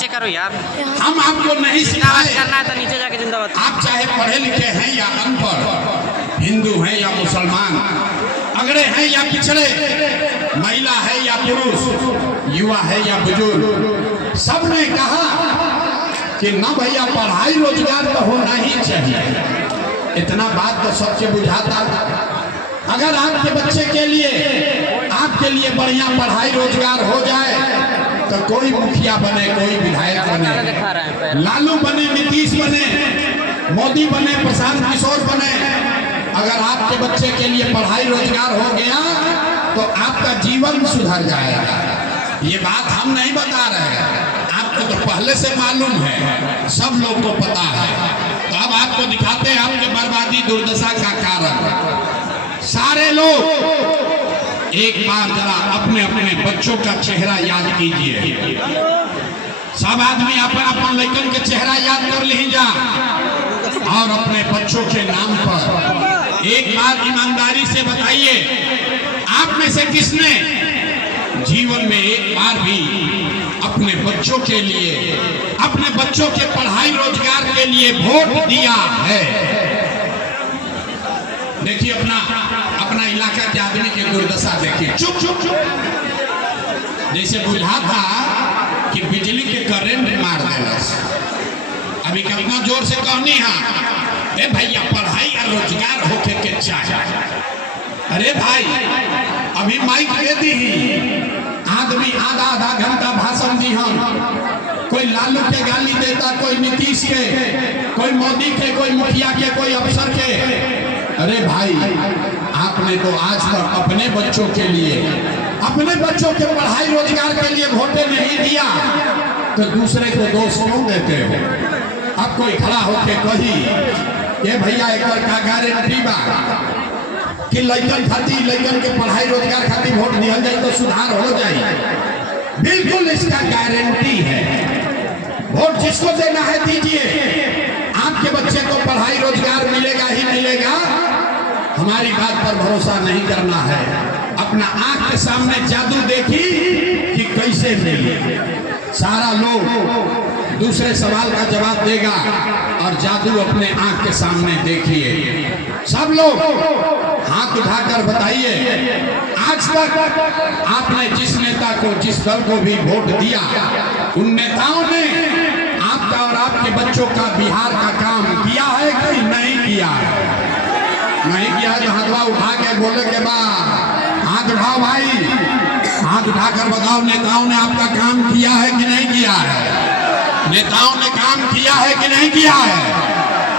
नीचे करो यार, हम आपको नहीं सिखाए। करना है तो नीचे जाके जिंदाबाद। आप चाहे पढ़े लिखे हैं या अनपढ़, हिंदू हैं या मुसलमान, अगड़े हैं या पिछड़े, महिला है या पुरुष, युवा है या बुजुर्ग, सबने कहा कि न भैया पढ़ाई रोजगार तो होना ही चाहिए। इतना बात तो सबसे बुझाता। अगर आपके बच्चे के लिए, आपके लिए बढ़िया पढ़ाई रोजगार हो जाए तो कोई मुखिया बने, कोई विधायक बने, लालू बने, नीतीश बने, मोदी बने, प्रशांत किशोर बने, अगर आपके बच्चे के लिए पढ़ाई रोजगार हो गया तो आपका जीवन सुधर जाएगा। ये बात हम नहीं बता रहे हैं, आपको तो पहले से मालूम है, सब लोग को पता है। तो अब आपको दिखाते हैं आपके बर्बादी दुर्दशा का कारण। सारे लोग एक बार जरा अपने अपने बच्चों का चेहरा याद कीजिए। सब आदमी अपन अपन लड़कन के चेहरा याद कर लीजा और अपने बच्चों के नाम पर एक बार ईमानदारी से बताइए, आप में से किसने जीवन में एक बार भी अपने बच्चों के लिए, अपने बच्चों के पढ़ाई रोजगार के लिए वोट दिया है? देखिए अपना इलाका के आदमी की दुर्दशा देखिए। चुप चुप चुप, जैसे बुझा था कि बिजली के करंट मार देना। अभी कितना जोर से कहनी है, ए भैया पढ़ाई और रोजगार होके के चाहिए। अरे भाई अभी माइक दे दी, आदमी आधा आधा घंटा भाषण दी हम, कोई लालू के गाली देता, कोई नीतीश के, कोई मोदी के, कोई मुखिया के, कोई अफसर के। अरे भाई आपने तो आज तक अपने बच्चों के लिए, अपने बच्चों के पढ़ाई रोजगार के लिए वोटे नहीं दिया, तो दूसरे को दोष क्यों देते हो? अब कोई खड़ा होके कही ये भैया एक का गारंटी बा कि लड़कन खातिर, लड़कन के पढ़ाई रोजगार खातिर वोट दिया जाए तो सुधार हो जाए, बिल्कुल इसका गारंटी है। वोट जिसको देना है दीजिए, आपके बच्चे को पढ़ाई रोजगार मिलेगा ही मिलेगा। हमारी बात पर भरोसा नहीं करना है, अपना आंख के सामने जादू देखी कि कैसे मिले। सारा लोग दूसरे सवाल का जवाब देगा और जादू अपने आंख के सामने देखिए। सब लोग हाथ उठाकर बताइए, आज तक आपने जिस नेता को, जिस दल को भी वोट दिया, उन नेताओं ने आपका और आपके बच्चों का, बिहार का काम किया है कि नहीं किया है? नहीं किया जो हाथवा उठा के बोले के बाद हाथ उठाओ भाई, हाथ उठाकर बताओ नेताओं ने आपका काम किया है कि नहीं किया है? नेताओं ने काम किया है कि नहीं किया है?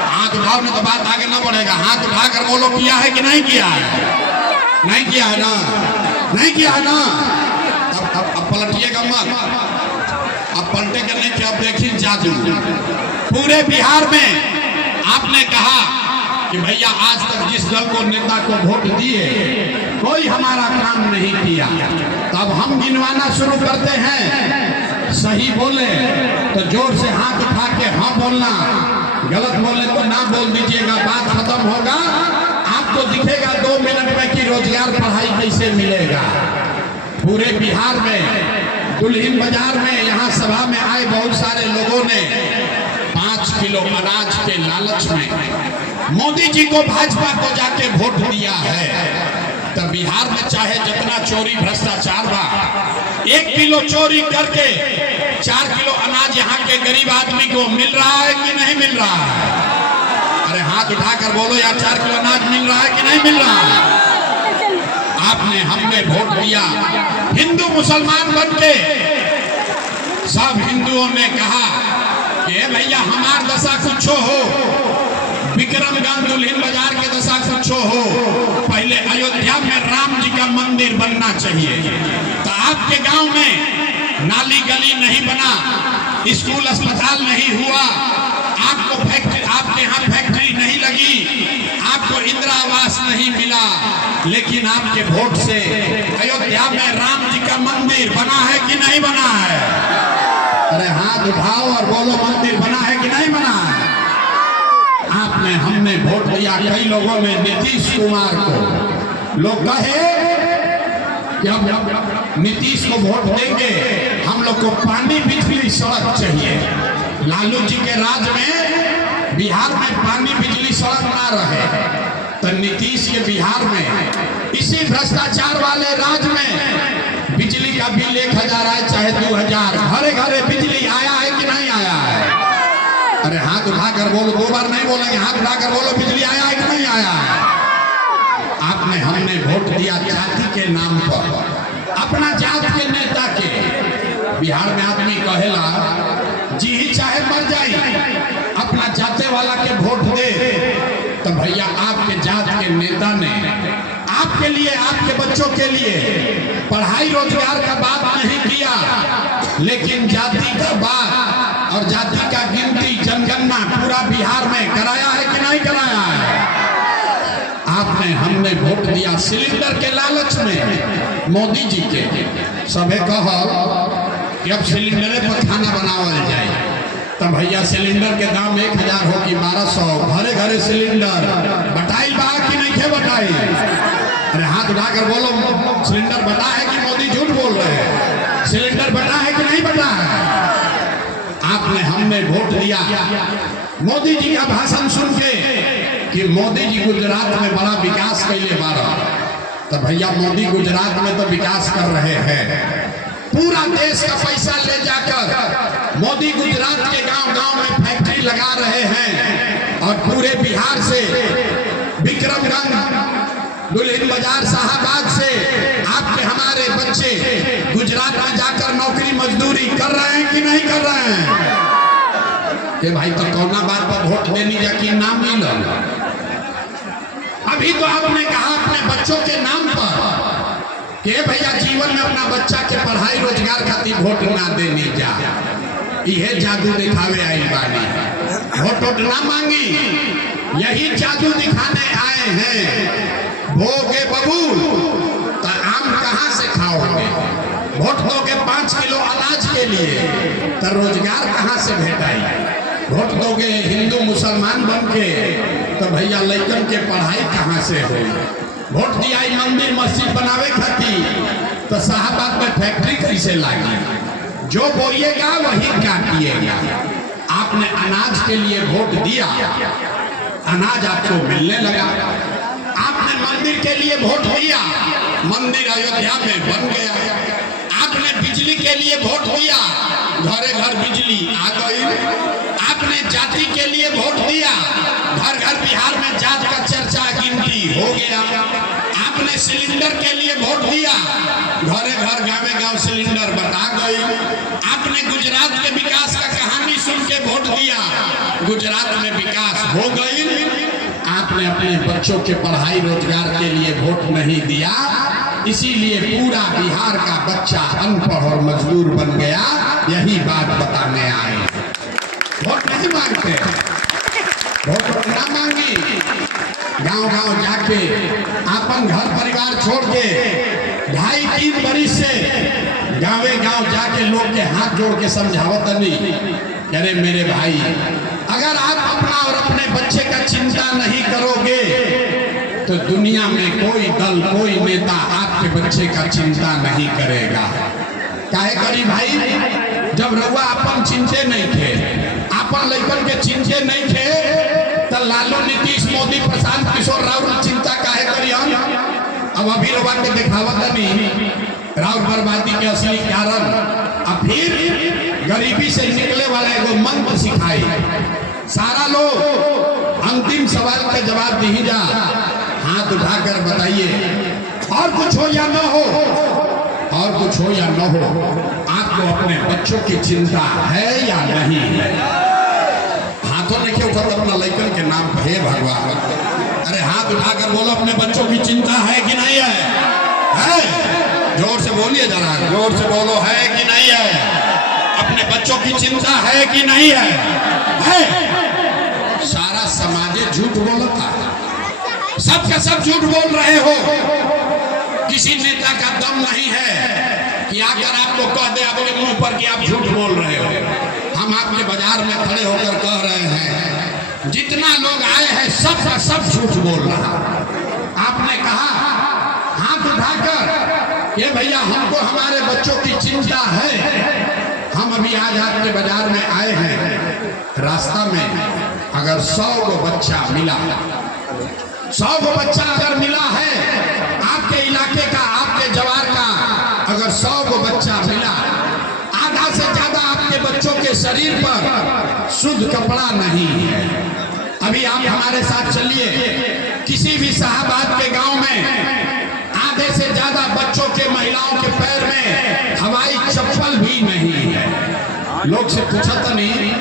हाथ उठाओ, नहीं तो बात आगे ना बढ़ेगा। हाथ उठाकर बोलो किया है कि नहीं किया है? नहीं किया है ना? नहीं किया है ना? अब पलटिएगा मत, अब पलटे के नहीं कि अब देखिए जादू। पूरे बिहार में आपने कहा कि भैया आज तक जिस दल को, नेता को वोट दिए, कोई हमारा काम नहीं किया। तब हम गिनवाना शुरू करते हैं, सही बोले तो जोर से हाथ उठा के हाँ बोलना, गलत बोले तो ना बोल दीजिएगा, बात खत्म होगा। आपको दिखेगा 2 मिनट में कि रोजगार पढ़ाई कैसे मिलेगा। पूरे बिहार में दुल्हिन बाजार में, यहाँ सभा में आए बहुत सारे लोगों ने 5 किलो अनाज के लालच में मोदी जी को, भाजपा को जाके वोट दिया है। तो बिहार में चाहे जितना चोरी भ्रष्टाचार बा, 1 किलो चोरी करके 4 किलो अनाज यहाँ के गरीब आदमी को मिल रहा है कि नहीं मिल रहा है? अरे हाथ उठाकर बोलो यार, 4 किलो अनाज मिल रहा है कि नहीं मिल रहा है? आपने, हमने वोट दिया, हिंदू मुसलमान बनके सब हिंदुओं ने कहा कि भैया हमार दशा कुछ हो, विक्रमगंज दुल्हिन बाजार के दशा कुछ हो, पहले अयोध्या में राम जी का मंदिर बनना चाहिए। तो आपके गांव में नाली गली नहीं बना, स्कूल अस्पताल नहीं हुआ, आपको फैक्ट्री, आपके यहाँ फैक्ट्री नहीं लगी, आपको इंदिरा आवास नहीं मिला, लेकिन आपके वोट से अयोध्या में राम जी का मंदिर बना है कि नहीं बना है? अरे हाथ उठाओ और बोलो मंदिर बना है कि नहीं बना है? आपने, हमने वोट दिया। कई लोगों ने नीतीश कुमार को, लोग कहे कि अब नीतीश को वोट देंगे, हम लोग को पानी बिजली सड़क चाहिए। लालू जी के राज में बिहार में पानी बिजली सड़क ना रहे, तो नीतीश के बिहार में इसी भ्रष्टाचार वाले राज में बिजली का बिल 1000 आए चाहे 2000, घरे घरे बिजली आया है कि नहीं आया है? अरे हाथ उठाकर बोलो, 2 बार नहीं बोलेंगे, हाथ उठाकर बोलो बिजली आया है कि नहीं आया है? आपने हमने वोट दिया जाति के नाम पर, अपना जात के नेता के। बिहार में आदमी कहेला जी ही चाहे मर जाई, अपना जाते वाला के वोट दे। तो भैया आपके जात के नेता ने आपके लिए, आपके बच्चों के लिए पढ़ाई रोजगार का बात नहीं किया, लेकिन जाति का बात और जाति का गिनती जनगणना पूरा बिहार में कराया है कि नहीं कराया है? आपने हमने वोट दिया सिलेंडर के लालच में मोदी जी के। सभे कहो कि अब सिलेंडर पर खाना बनावल जाए, तो भैया सिलेंडर के दाम 1000 हो कि 1200, घरे घरे सिलेंडर बटाई बा कि नहीं थे बटाई? अरे हाथ उठाकर बोलो सिलेंडर बटा है कि मोदी झूठ बोल रहे हैं? सिलेंडर बटा है कि नहीं बटा है? आपने हमने वोट दिया मोदी जी का भाषण सुन के कि मोदी जी गुजरात में बड़ा विकास कैले बारा। तो भैया मोदी गुजरात में तो विकास कर रहे हैं, पूरा देश का पैसा ले जाकर मोदी गुजरात के गांव-गांव में फैक्ट्री लगा रहे हैं, और पूरे बिहार से विक्रमगंज, दुल्हिन बाजार, शाहबाद से आपके हमारे बच्चे गुजरात में जाकर नौकरी मजदूरी कर रहे हैं कि नहीं कर रहे हैं? कि भाई तो कौना बात पर वोट देनी जाकि नाम मिल। अभी तो आपने कहा अपने बच्चों के नाम पर कि भैया जीवन में अपना बच्चा के पढ़ाई रोजगार खातिर वोट ना देनी जा, यह जादू दिखावे आई बानी। वोट ना मांगी, यही जादू दिखाने आए हैं। भोगे बबूल तो आम कहाँ से खाओगे? वोट दोगे 5 किलो अनाज के लिए तो रोजगार कहाँ से भेटाई? वोट दोगे हिंदू मुसलमान बन के तो भैया लड़कन के पढ़ाई कहाँ से हो? वोट दिया मंदिर मस्जिद बनावे खातिर तो शाहबाद में फैक्ट्री कैसे लागी? जो बोइएगा वही काटिएगा। आपने अनाज के लिए वोट दिया, अनाज आपको मिलने लगा। आपने मंदिर के लिए वोट दिया, मंदिर अयोध्या में बन गया। आपने बिजली के लिए वोट दिया, घरे घर बिजली आ गई। आपने जाति के लिए वोट दिया, घर घर बिहार में जात का चर्चा गिनती हो गया। आपने सिलेंडर के लिए वोट दिया, घरे घर गावे गांव सिलेंडर बता गई। आपने गुजरात के विकास का कहानी सुन के वोट दिया, गुजरात में विकास हो गई। आपने अपने बच्चों के पढ़ाई रोजगार के लिए वोट नहीं दिया, इसीलिए पूरा बिहार का बच्चा अनपढ़ और मजदूर बन गया। यही बात बताने आए। वोट नहीं मांगते, वोट ना मांगी, गांव-गांव जाके अपन घर परिवार छोड़ के 2.5-3 बरिस से गाँवे गांव जाके लोग के हाथ जोड़ के समझावत नहीं। अरे मेरे भाई, अगर आप अपना और अपने बच्चे का चिंता नहीं करोगे तो दुनिया में कोई दल, कोई नेता आपके बच्चे का चिंता नहीं करेगा। काहे करी भाई? जब रउआ अपन चिंते नहीं थे, अपन लड़कन के चिंते नहीं थे, तो लालू, नीतीश, मोदी, प्रशांत किशोर राव चिंता काहे करी हम? अब अभी रउआ के दिखावत नहीं राव बर्बादी के असली कारण। अब फिर गरीबी से निकले वाला एगो मंत्र सिखाई। सारा लोग अंतिम सवाल का जवाब दी जा, हाथ उठाकर बताइए, और कुछ हो या न हो, और कुछ हो या न हो, आपको अपने बच्चों की चिंता है या नहीं है? हाथों ने क्यों उठा अपना लड़कन के नाम पे? हे भगवान, अरे हाथ उठाकर बोलो अपने बच्चों की चिंता है कि नहीं है? जोर से बोलिए जरा, जोर से बोलो, है कि नहीं है? अपने बच्चों की चिंता है कि नहीं है? सारा समाज झूठ बोलता है, सबका सब झूठ बोल रहे हो। किसी नेता का दम नहीं है कि आकर आपको कह दे आपके मुंह पर कि आप झूठ बोल रहे हो। हम आपके बाजार में खड़े होकर कह रहे हैं, जितना लोग आए हैं सब का सब झूठ बोल रहा। आपने कहा हाथ उठाकर कि भैया हमको हमारे बच्चों की चिंता है। हम अभी आज आपके बाजार में आए हैं, रास्ता में अगर 100 को बच्चा मिला, 100 को बच्चा अगर मिला है आपके इलाके का, आपके जवार का, अगर 100 को बच्चा मिला, आधा से ज्यादा आपके बच्चों के शरीर पर शुद्ध कपड़ा नहीं है। अभी आप हमारे साथ चलिए, किसी भी शाहबाद के गांव में आधे से ज्यादा बच्चों के, महिलाओं के पैर में हवाई चप्पल भी नहीं है। लोग से पूछा तो नहीं,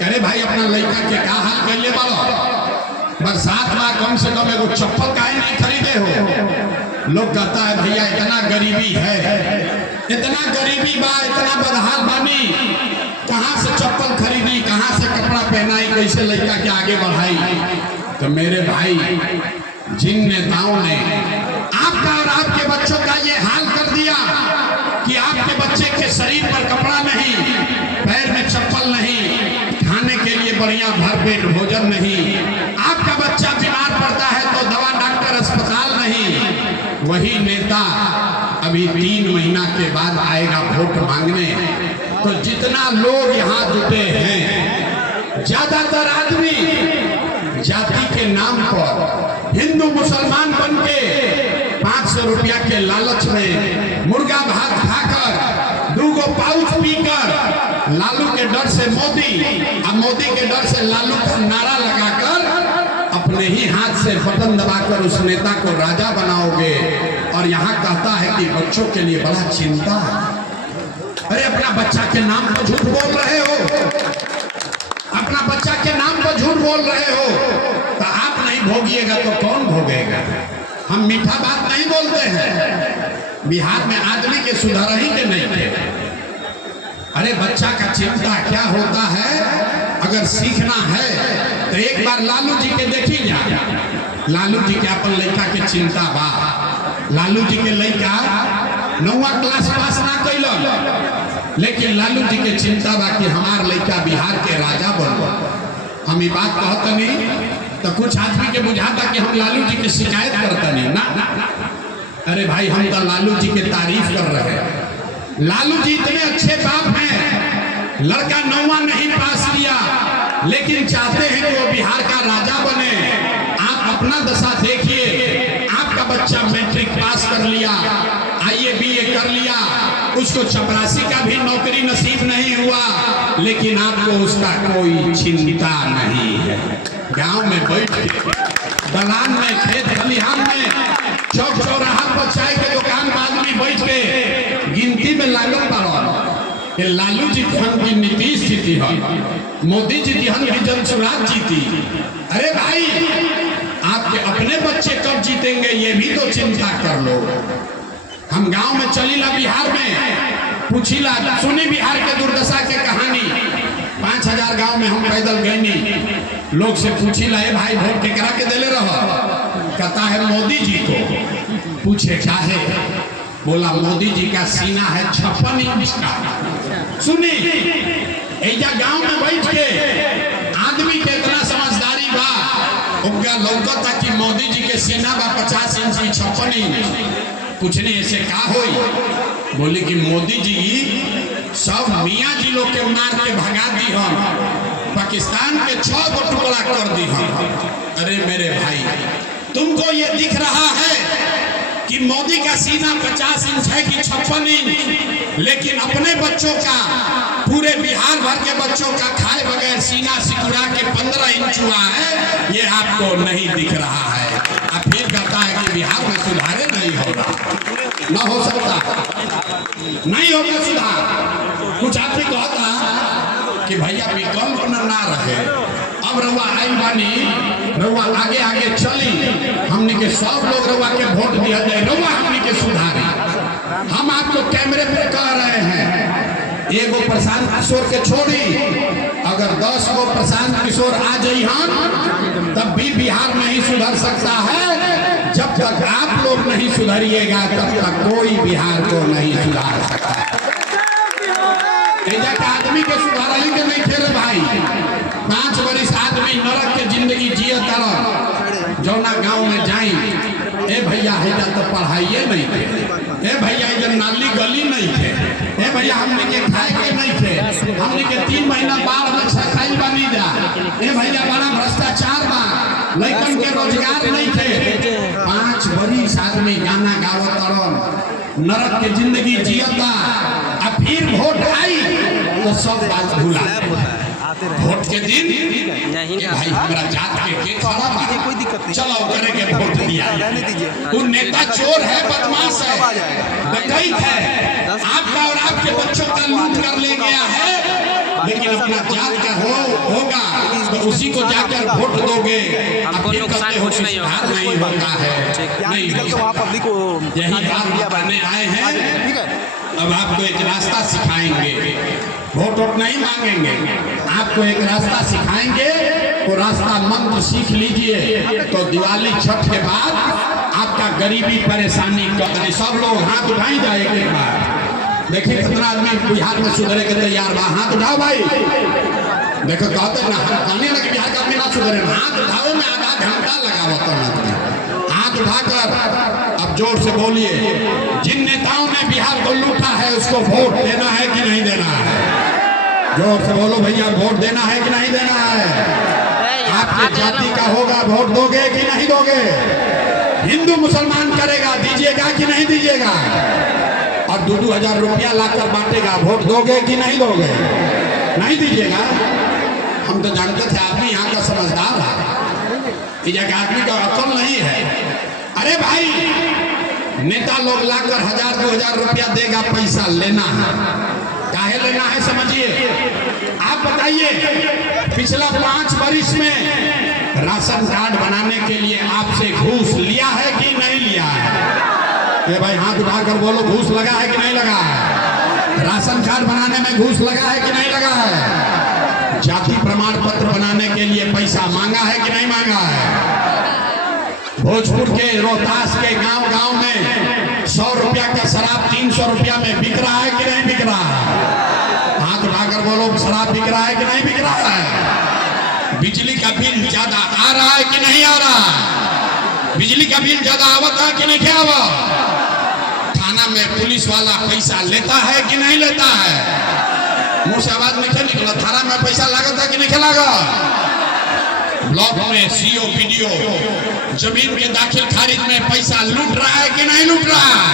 अरे भाई अपना लड़का के क्या हाल कर ले वालो, बरसात में कम से कम एगो चप्पल काहे नहीं खरीदे हो। लोग कहता है भैया इतना गरीबी है, इतना गरीबी बा, इतना बदहाल बानी, कहाँ से चप्पल खरीदी, कहाँ से कपड़ा पहनाई, कैसे लड़का के आगे बढ़ाई। तो मेरे भाई, जिन नेताओं ने आपका और आपके बच्चों का ये हाल कर दिया कि आपके बच्चे के शरीर पर कपड़ा नहीं, पैर में चप्पल नहीं, खाने के लिए बढ़िया भरपेट भोजन नहीं, आपका बच्चा बीमार पड़ता है तो दवा डॉक्टर अस्पताल नहीं, वही नेता अभी 3 महीना के बाद आएगा वोट मांगने। तो जितना लोग यहाँ जुटे हैं, ज्यादातर आदमी जाति के नाम पर हिंदू मुसलमान बन के 500 रुपया के लालच में मुर्गा भात खाकर, 2 पाउच पीकर, लालू के डर से मोदी और मोदी के डर से लालू का नारा लगाकर अपने ही हाथ से बटन दबाकर उस नेता को राजा बनाओगे। और यहाँ कहता है कि बच्चों के लिए बड़ा चिंता है। अरे अपना बच्चा के नाम पर झूठ बोल रहे हो, अपना बच्चा के नाम पर झूठ बोल रहे हो, तो आप नहीं भोगिएगा तो कौन भोगेगा। हम मीठा बात नहीं बोलते हैं, बिहार में आदमी के सुधार ही के नहीं थे। अरे बच्चा का चिंता क्या होता है, अगर सीखना है तो एक बार लालू जी के देखी जा। लालू जी के अपन लड़का के चिंता बा। लालू जी के लड़का 9वीं क्लास पास ना कैलन, लेकिन लालू जी के चिंता बा कि हमार लड़का बिहार के राजा बनो। हम ये बात कहते नहीं तो कुछ आदमी के बुझाता कि हम लालू जी की शिकायत करते नहीं ना। अरे भाई हम तो लालू जी की तारीफ कर रहे हैं। लालू जी इतने अच्छे बाप हैं, लड़का 9वां नहीं पास किया लेकिन चाहते हैं कि वो बिहार का राजा बने। आप अपना दशा देखिए, आपका बच्चा मैट्रिक पास कर लिया, IAA BA कर लिया, उसको चपरासी का भी नौकरी नसीब नहीं हुआ, लेकिन आपको उसका कोई चिंता नहीं है। गांव में बैठ के, दलान में, खेत खलिहान में, चौक चौराहा पर चाय के दुकान में आदमी बैठ के गिनती में लागल पड़ा। लालू जी धन की नीतीश जीती है, मोदी जी धन की जनसुराज जीती। अरे भाई आपके अपने बच्चे कब जीतेंगे ये भी तो चिंता कर लो। हम गांव में चलीला बिहार में, पूछीला, सुनी बिहार के दुर्दशा के कहानी। 5000 गांव में हम पैदल गए, लोग से पूछीला, ए भाई वोट केकरा के देले रहो, कहता है मोदी जी को। पूछे क्या है, बोला मोदी जी का सीना है 56 इंच का। सुनी ऐजा गांव में बैठ के आदमी के इतना समझदारी बा, उनका लौकता कि मोदी जी के सीना बा 50 इंच की 56 इंच। पूछने ऐसे का होई, बोले कि मोदी जी सब मियाँ जी लोग के मार के भगा दी हम, पाकिस्तान के 6 गो टुकड़ा कर दी हम। अरे मेरे भाई तुमको ये दिख रहा है कि मोदी का सीना 50 इंच है कि 56 इंच, लेकिन अपने बच्चों का, पूरे बिहार भर के बच्चों का खाए बगैर सीना सिकुड़ा के 15 इंच हुआ है, ये आपको नहीं दिख रहा है। अब फिर कहता है कि बिहार में सुधारे नहीं होगा, ना हो सकता, नहीं होगा सुधार। कुछ आदमी कहता कि भैया विकल्प ना रहे, अब रउआ आई बानी, रउआ आगे आगे चली, हमने के सब लोग रउआ के वोट दिया जाए, रउआ हमने के सुधारी। हम आपको कैमरे पे कह रहे हैं, एगो प्रशांत किशोर के छोड़ी, अगर 10 गो प्रशांत किशोर आ जाई हम, तब भी बिहार नहीं सुधर सकता है। जब तक आप लोग नहीं सुधरिएगा तब तक कोई बिहार को नहीं सुधार सकता। आदमी के सुधारली के नहीं थे भाई। 5 वर्ष आदमी नरक के जिंदगी जिए तरह, जौना गांव में जाई ए भैया हैजा तो पढ़ाइए नहीं थे, ए भैया इधर नाली गली नहीं थे, ए भैया हमने के खाए के नहीं थे, हमने के 3 महीना बाढ़ में सखाई बनी जा, ए भैया बड़ा भ्रष्टाचार बा, लड़कन के रोजगार नहीं थे। 5 बरिस आदमी गाना गावत तरन, नरक के जिंदगी जियता, अब फिर वोट आई तो सब बात भूला। वोट के दिन भाई हमारा जात के खड़ा बा, कोई दिक्कत नहीं, चलो करे के वोट दिया। वो नेता चोर है, बदमाश है, डकैत है, आपका और आपके बच्चों का लूट कर ले गया है, लेकिन अपना जात का होगा तो उसी को जाकर वोट दोगे। हमको नुकसान कुछ नहीं होगा, नहीं होता है, नहीं यही बात करने आए हैं। अब आपको एक रास्ता सिखाएंगे, वोट नहीं मांगेंगे, आपको एक रास्ता सिखाएंगे, वो रास्ता मंत्र सीख लीजिए तो दिवाली छठ के बाद आपका गरीबी परेशानी कम। सब लोग हाथ उठाई जाए एक बार, देखिए कितना आदमी बिहार में सुधरे के तैयार बा, हाथ उठाओ भाई। देखो कहते ना कहने लगे बिहार का आदमी ना सुधरे, हाथ उठाओ में आधा घंटा लगा। हाथ उठाकर अब जोर से बोलिए, जिन नेताओं ने बिहार को लूटा है उसको वोट देना है कि नहीं देना है? जोर से बोलो भैया, वोट देना है कि नहीं देना है? आपकी जाति का होगा, वोट दोगे कि नहीं दोगे? हिंदू मुसलमान करेगा, दीजिएगा कि नहीं दीजिएगा? और 2-2 हजार रुपया लाकर बांटेगा, वोट दोगे कि नहीं दोगे? नहीं दीजिएगा। हम तो जानते थे आदमी यहाँ का समझदार है, आदमी का अकल नहीं है। अरे भाई, नेता लोग लाकर 1000-2 हजार रुपया देगा, पैसा लेना है, काहे लेना है समझिए। आप बताइए, पिछला 5 वर्ष में राशन कार्ड बनाने के लिए आपसे घूस लिया है कि नहीं लिया है? ये भाई हाथ उठाकर बोलो, घूस लगा है कि नहीं लगा है? राशन कार्ड बनाने में घूस लगा है कि नहीं लगा है? जाति प्रमाण पत्र बनाने के लिए पैसा मांगा है कि नहीं मांगा है? भोजपुर के रोहतास के गांव में 100 रुपया का शराब 300 रुपया में बिक रहा है कि नहीं बिक रहा है? हाथ उठाकर बोलो, शराब बिक रहा है कि नहीं बिक रहा है? बिजली का बिल ज्यादा आ रहा है कि नहीं आ रहा है? बिजली का बिल ज्यादा आवत है कि नहीं क्या आवा? थाना में पुलिस वाला पैसा लेता है कि नहीं लेता है? मुंह से आवाज नहीं निकला, थाना में पैसा लागत है कि नहीं लगा? ब्लॉक में सीओ पीडीओ जमीन के दाखिल खारिज में पैसा लूट रहा है कि नहीं लूट रहा है?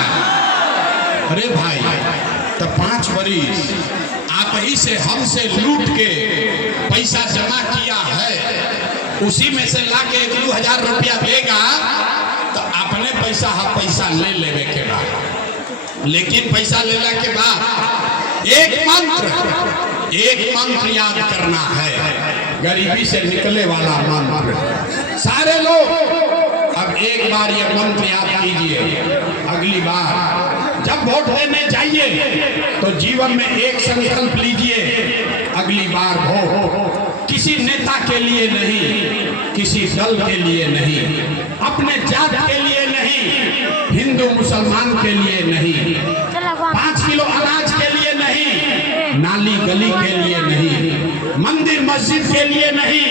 अरे भाई, तो 5 वर्ष आप ही से हमसे लूट के पैसा जमा किया है, उसी में से लाके 1-2 हजार रुपया देगा तो अपने पैसा ले लेवे के बाद, लेकिन पैसा लेने के बाद एक मंत्र याद करना है, गरीबी से निकले वाला मंत्र। सारे लोग अब एक बार ये मंत्र याद कीजिए, अगली बार जब वोट देने जाइए तो जीवन में एक संकल्प लीजिए, अगली बार वोट किसी नेता के लिए नहीं, किसी दल के लिए नहीं, अपने जात के लिए नहीं, हिंदू मुसलमान के लिए नहीं, 5 किलो अनाज के लिए नहीं, नाली गली के लिए नहीं, मंदिर मस्जिद के लिए नहीं,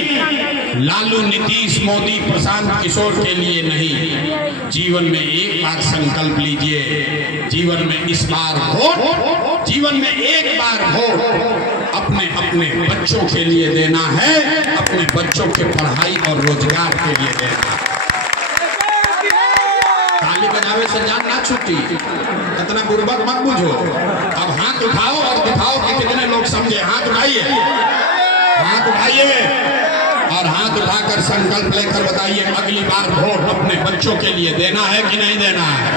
लालू नीतीश मोदी प्रशांत किशोर के लिए नहीं। जीवन में एक बार संकल्प लीजिए, जीवन में इस बार वोट, जीवन में एक बार वोट अपने अपने बच्चों के लिए देना है, अपने बच्चों के पढ़ाई और रोजगार के लिए देना है। ताली बजावे से जान ना छूटी, इतना बुर्बक मत बुझो। अब हाथ उठाओ और दिखाओ कि कितने लोग समझे। हाथ उठाइए, हाथ उठाइए और हाथ उठाकर संकल्प लेकर बताइए, अगली बार वोट अपने बच्चों के लिए देना है कि नहीं देना है?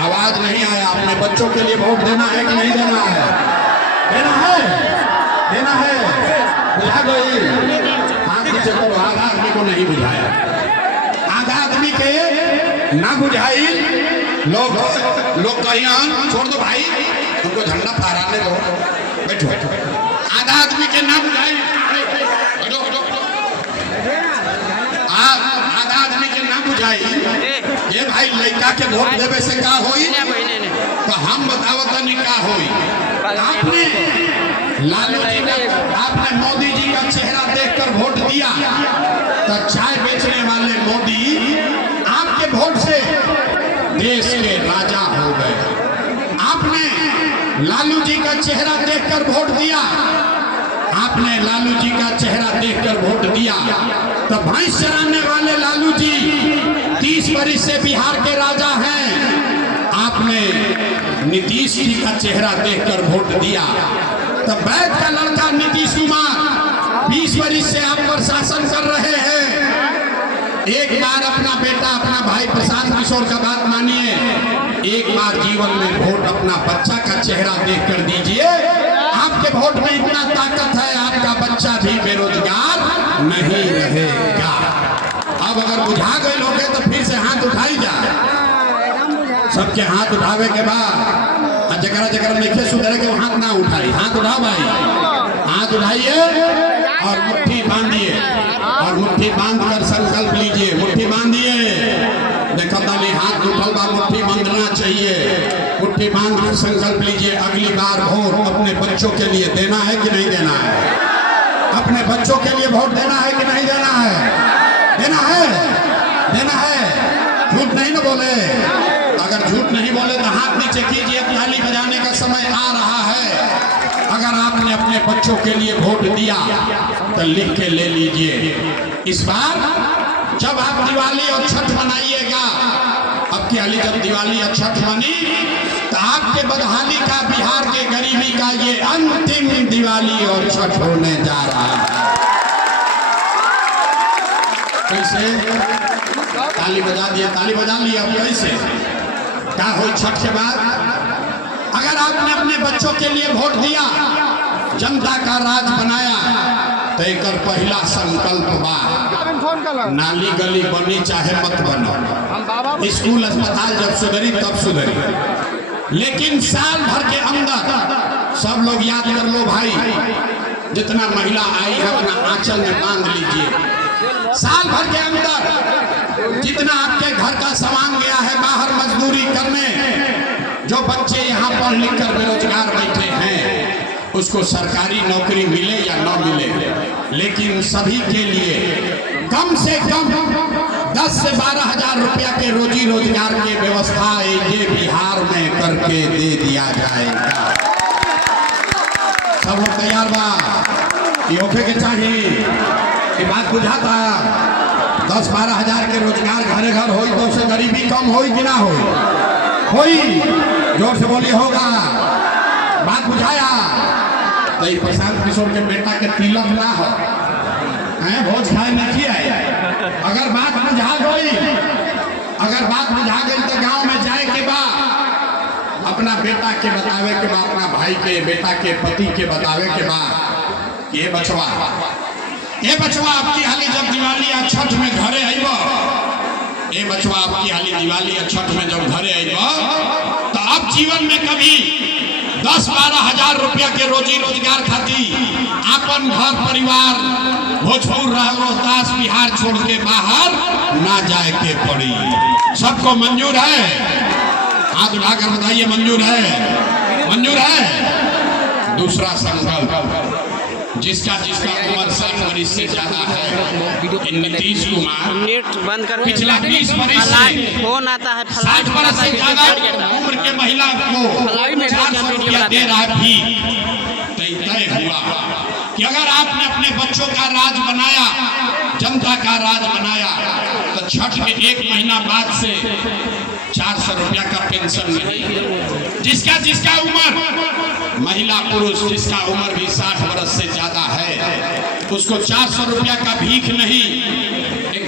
आवाज नहीं आया। अपने बच्चों के लिए वोट देना है कि नहीं देना है? देना है, देना है। बुझा गई? हाथ नीचे करो। आधा आदमी को नहीं बुझाया, आधा आदमी के ना बुझाई। लोग कहीं छोड़ दो भाई, उनको झंडा फहराने दो, बैठो बैठो। आधा आदमी के ना बुझाई, आधा आदमी के ना बुझाई। ये भाई लड़का के वोट देवे से का होई? तो हम बतावत नहीं का होई। आपने लालू जी का, आपने मोदी जी का चेहरा देखकर वोट दिया तो चाय बेचने वाले मोदी आप आपके वोट से देश के राजा हो गए। आपने लालू जी का चेहरा देखकर वोट दिया, आपने लालू जी का चेहरा देखकर वोट दिया, तो भैंस चराने वाले लालू जी 30 वर्ष से बिहार के राजा हैं। आपने नीतीश जी का चेहरा देखकर वोट दिया, तो वैद का लड़का नीतीश कुमार 20 वर्ष से आप पर शासन कर रहे हैं। एक बार अपना बेटा, अपना भाई प्रशांत किशोर का बात मानिए, एक बार जीवन में वोट अपना बच्चा का चेहरा देखकर दीजिए। आपके वोट में इतना ताकत है, आपका बच्चा भी बेरोजगार नहीं रहेगा। अब अगर बुझा गए लोग तो फिर से हाथ उठाई जाए। सबके हाथ उठावे के बाद जगह जगह लिखे सुधरे के हाथ ना उठाई, हाथ उठाओ भाई, हाथ उठाइए और मुट्ठी बांधिए, और मुट्ठी बांध कर संकल्प लीजिए। मुट्ठी बांधिए, देखो ताली हाथ उठल बा, मुट्ठी बांधना चाहिए। मुट्ठी बांध कर संकल्प लीजिए, अगली बार वोट अपने बच्चों के लिए देना है कि नहीं देना है? अपने बच्चों के लिए वोट देना है कि नहीं देना है? देना है, देना है। झूठ नहीं ना बोले, अगर झूठ नहीं बोले तो हाथ नीचे कीजिए, ताली बजाने का समय आ रहा है। अगर आपने अपने बच्चों के लिए वोट दिया तो लिख के ले लीजिए। इस बार जब आप दिवाली और छठ मनाइएगा, अब की हाली जब दिवाली और छठ बनी तो आपके बदहाली का, बिहार के गरीबी का ये अंतिम दिवाली और छठ होने जा रहा है। कैसे? ताली बजा दिए, ताली बजा ली। अब कैसे क्या हो छठ के बाद? अगर आपने अपने बच्चों के लिए वोट दिया, जनता का राज बनाया, तो एक पहला संकल्प बा, नाली गली बनी चाहे मत बनो, स्कूल अस्पताल जब सुधरी तब सुधरी, लेकिन साल भर के अंदर सब लोग याद कर लो भाई, जितना महिला आई है अपना आंचल में बांध लीजिए। साल भर के अंदर जितना आपके घर का सामान गया है बाहर मजदूरी करने, जो बच्चे यहाँ पढ़ लिख कर बेरोजगार बैठे हैं, उसको सरकारी नौकरी मिले या न मिले, लेकिन सभी के लिए कम से कम 10 से 12 हजार रुपया के रोजी रोजगार की व्यवस्था ये बिहार में करके दे दिया जाएगा। सब लोग तैयार बा? ये होके के चाहिए, ये बात बुझाता। 10-12 हजार के रोजगार घरे घर हो तो उससे गरीबी कम हो कि ना हो? जोर से बोलिए, होगा। बात बुझाया? तो प्रशांत किशोर के बेटा के तिलक ना हो, भोज खाए नहीं आए। अगर बात बुझा गई, अगर बात बुझा गई तो गांव में जाए के बाद अपना बेटा के बतावे के बाद, अपना भाई के, बेटा के, पति के बतावे के बाद, ये बचवा आपकी हाली जब दिवाली या छठ में घरे आइब, ये बचवा आपकी हाली दिवाली या छठ में जब घरे आइब, तो अब जीवन में कभी 10-12 हजार रुपया के रोजी रोजगार खाती अपन घर परिवार भोजपुर, रोहतास, बिहार छोड़ के बाहर ना जाए के पड़ी। सबको मंजूर है? हाथ उठाकर बताइए, मंजूर है? मंजूर है। दूसरा संकल्प, जिसका उम्र 60 वर्ष से ज्यादा है, नीतीश कुमार नेट बंद कर पिछला 20 वर्ष से फोन आता है, 60 वर्ष से ज्यादा उम्र के महिला को 400 रुपया दे रहा भी। तय हुआ कि अगर आपने अपने बच्चों का राज बनाया, जनता का राज बनाया, तो छठ के 1 महीना बाद से 400 रुपया का पेंशन नहीं। जिसका उम्र, महिला पुरुष जिसका उम्र भी 60 वर्ष से ज्यादा है, उसको 400 रुपया का भीख नहीं,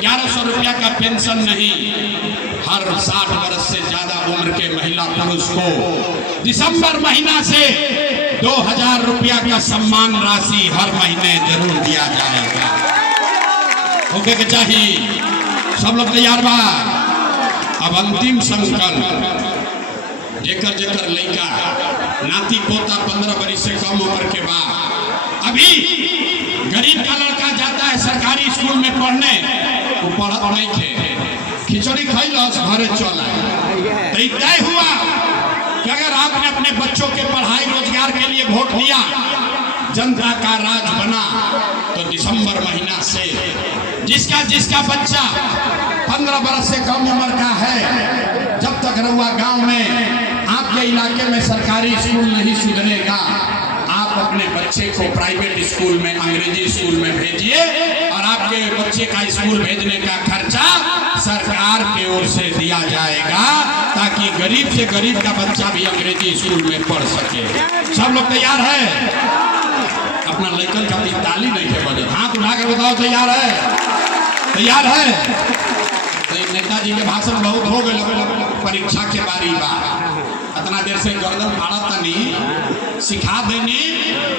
1100 रुपया का पेंशन नहीं। हर 60 वर्ष से ज्यादा उम्र के महिला पुरुष को दिसंबर महीना से 2000 रुपया का सम्मान राशि हर महीने जरूर दिया जाएगा। ओके के चाहिए? सब लोग तैयार बा? अब अंतिम संकल्प, जेकर लड़का नाती पोता 15 वर्ष से कम उम्र के बाद, अभी गरीब का लड़का जाता है सरकारी स्कूल में पढ़ने, वो पढ़त नहीं थे, खिचड़ी खैलस घरे चला। तो तय हुआ कि अगर आपने अपने बच्चों के पढ़ाई रोजगार के लिए वोट दिया, जनता का राज बना तो दिसंबर महीना से जिसका बच्चा 15 बरस से कम उम्र का है, जब तक रहुआ गांव में आपके इलाके में सरकारी स्कूल नहीं सुधरेगा, आप अपने बच्चे को प्राइवेट स्कूल में, अंग्रेजी स्कूल में भेजिए और आपके बच्चे का स्कूल भेजने का खर्चा सरकार की ओर से दिया जाएगा, ताकि गरीब से गरीब का बच्चा भी अंग्रेजी स्कूल में पढ़ सके। सब लोग तैयार है? अपना लड़कन का भी ताली नहीं है बजे, हाथ उठा के बताओ तैयार है? तैयार है? तो नेताजी के भाषण बहुत हो गए, परीक्षा के बारी बा, इतना देर से गर्दन फाड़ा तनी सिखा देनी,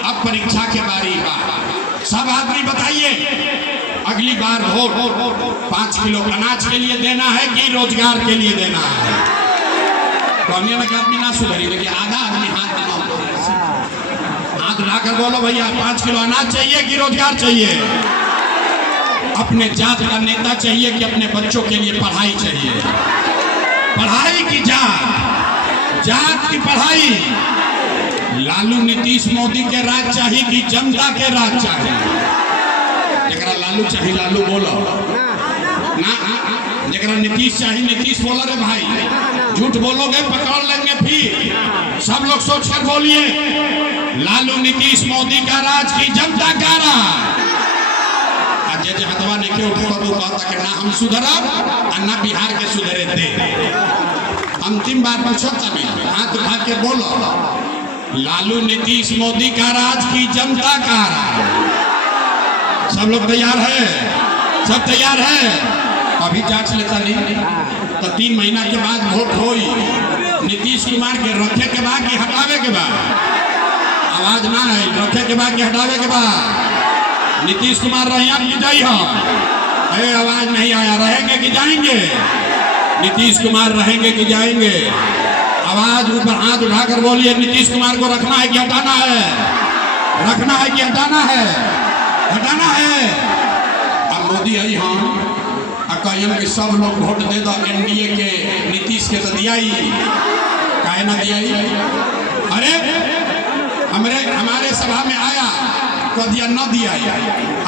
अब परीक्षा के बारी बा। सब आदमी बताइए, अगली बार वोट 5 किलो अनाज के लिए देना है कि रोजगार के लिए देना है? कहने लगे आदमी ना सुधरी, लेकिन आधा आदमी हाथ उठाकर बोलो भैया 5 किलो अनाज चाहिए कि रोजगार चाहिए? अपने जात का नेता चाहिए कि अपने बच्चों के लिए पढ़ाई चाहिए? पढ़ाई की जात की पढ़ाई। लालू नीतीश मोदी के राज चाहिए कि जनता के राज चाहिए? जरा लालू चाहिए लालू बोलो ना, जरा नीतीश चाहिए नीतीश बोलो रे भाई, झूठ बोलोगे पकड़ लेंगे। फिर सब लोग सोच कर बोलिए, लालू नीतीश मोदी का राज की जनता का राज। जे हथवा लेके उठो तो कहता कि ना हम सुधरब और ना बिहार के सुधरे दे। अंतिम बार पूछो तभी हाथ उठा के बोलो, लालू नीतीश मोदी का राज की जनता का राज। सब लोग तैयार है? सब तैयार है? अभी जांच लेता नहीं तो 3 महीना के बाद वोट होई, नीतीश कुमार के रखे के बाद कि हटावे के बाद? आवाज ना है, रखे के बाद कि हटावे के बाद? नीतीश कुमार रहिया कि जाइए? आवाज नहीं आया, रहेंगे कि जाएंगे? नीतीश कुमार रहेंगे कि जाएंगे? आवाज ऊपर हाथ उठाकर बोलिए, नीतीश कुमार को रखना है कि हटाना है? रखना है कि हटाना है? हटाना है। अब मोदी आई हम कहियन के सब लोग वोट दे दो एनडीए के, नीतीश के तो दिया ही, काहे ना दिया ही? अरे हमारे सभा में आया तो दिया न दिया,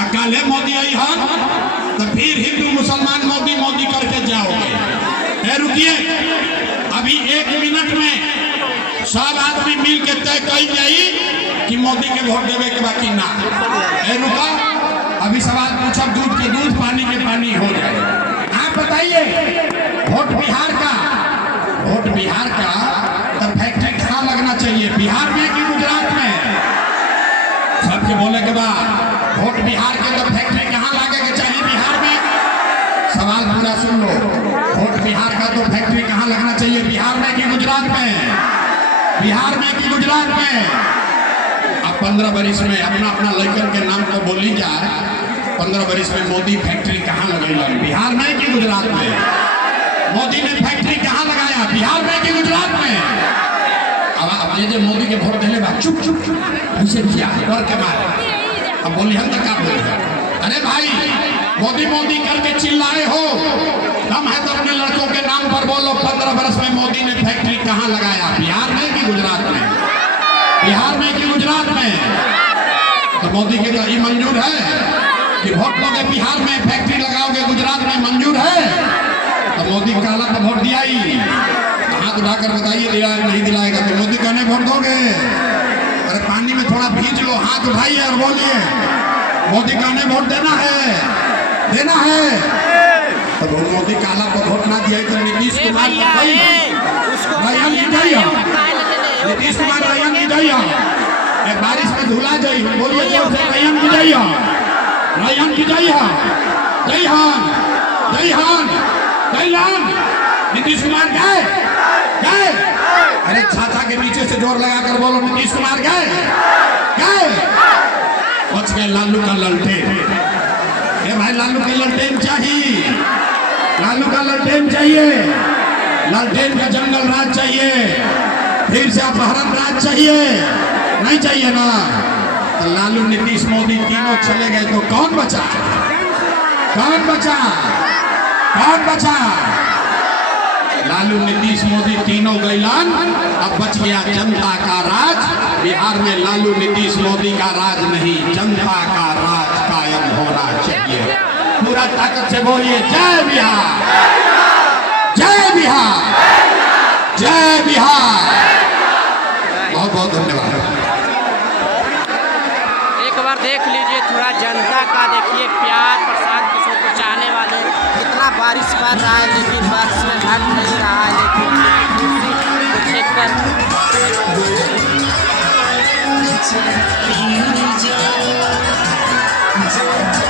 काले मोदी आई हम तो फिर हिंदू मुसलमान मोदी मोदी करके जाओगे। रुकिए, अभी 1 मिनट में सब आदमी मिल के तय कही जाई कि मोदी के वोट देवे के बाकी ना। रुका, अभी सवाल पूछब, दूध के दूध पानी के पानी हो जाए। आप बताइए, वोट बिहार का तो फैक्ट्री कहाँ लगना चाहिए, बिहार में कि गुजरात में? सबके बोले के बाद वोट बिहार के तो फैक्ट्री कहाँ लागे के चाहिए, बिहार में? सवाल पूरा सुन लो, वोट बिहार का तो फैक्ट्री कहाँ लगना चाहिए, बिहार में कि गुजरात में? बिहार में कि गुजरात में? अब 15 बरिस में अपना लड़कन के नाम को बोली जाए, 15 बरिस में मोदी फैक्ट्री कहाँ लगेगा, बिहार में कि गुजरात में? मोदी ने फैक्ट्री कहाँ लगाया, बिहार में कि गुजरात में? अब ये मोदी के वोट देने बाद चुप ऐसे किया डर के मारे, अब बोली हम तक क्या बोले? अरे भाई, मोदी मोदी करके चिल्लाए हो, दम है तो अपने लड़कों के नाम पर बोलो, 15 बरस में मोदी ने फैक्ट्री कहाँ लगाया, बिहार में कि गुजरात में? बिहार में कि गुजरात में? तो मोदी के लिए मंजूर है कि वोट दोगे बिहार में, फैक्ट्री लगाओगे गुजरात में, मंजूर है? तो मोदी काला तो वोट दिया ही। हाथ उठाकर बताइए, दिलाएगा नहीं दिलाएगा? तो मोदी कहने वोट दोगे? अरे पानी में थोड़ा भीज लो, हाथ उठाइए और बोलिए, मोदी कहने वोट देना है, देना है। तो मोदी काला को वोट ना दिया तो नीतीश कुमार रैयन की जाइए, नीतीश कुमार रैयन की जाइए, बारिश में धुला जाइए, बोलिए रैयन की जाइए, रैयन की जाइए, जय हान, जय हान, जय हान। नीतीश कुमार गए गए? अरे छाता के नीचे से जोर लगाकर बोलो, नीतीश कुमार गए गए? बच गए लालू का ललटेन। ए भाई, लालू का ललटेन चाहिए, लालू का ललटेन चाहिए, ललटेन का जंगल राज चाहिए, फिर से अपहरण राज चाहिए, नहीं चाहिए ना? तो लालू नीतीश मोदी तीनों चले गए तो कौन बचा? कौन बचा? कौन बचा? लालू नीतीश मोदी तीनों गैलान, अब बच गया जनता का राज। बिहार में लालू नीतीश मोदी का राज नहीं, जनता का राज कायम होना चाहिए। पूरा ताकत से बोलिए जय बिहार, जय बिहार, जय बिहार। बहुत बहुत धन्यवाद। एक बार देख लीजिए थोड़ा जनता का, देखिए प्यार प्रशांत किशोर को चाहने वाले। इतना बारिश कर रहा है लेकिन बारिश में हट नहीं रहा है, लेकिन कुर्सी को देखकर Take